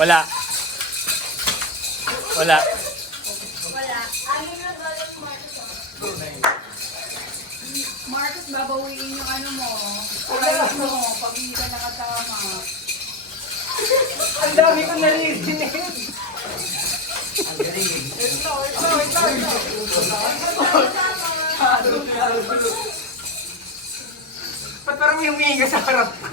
Wala. Wala. Marcos, babawiin yung ano mo. Price mo, pag hindi ka nakatama. Ang dami kong naririnig. Ba't parang may humihinga sa harap ko?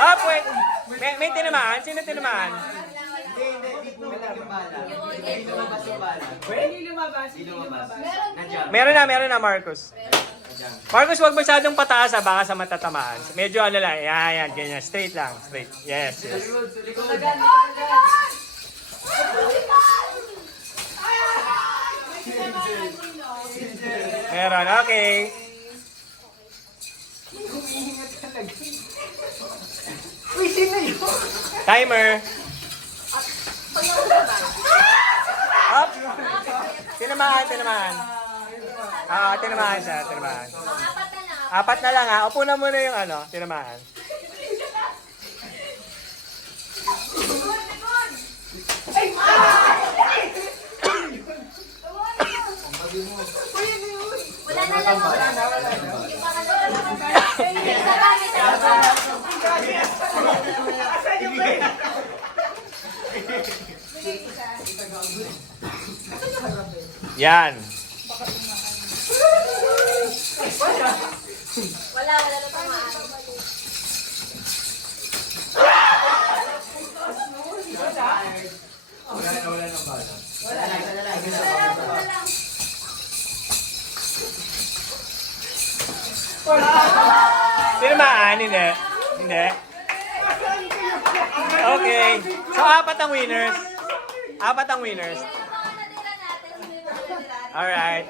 Ah, pwede. May tinamaan? Sino tinamaan? Hindi lumabas, hindi lumabas. Meron na, Marcos. Marcos, huwag masyadong pataas ha, baka sa matatamaan. Medyo ano lang, yan, ganyan. Straight lang, straight. Yes, yes. Meron, okay. Humihinga talaga. Uy, sino yun? Timer. Up. Tinamaan. Tinamaan siya, tinamaan. Apat na lang ha. Upo na muna yung ano, tinamaan. Wala na lang. Yung Yan. wala na tamaan. Tinamaan, hindi. Hindi. Okay. So, apat ang winners. Alright.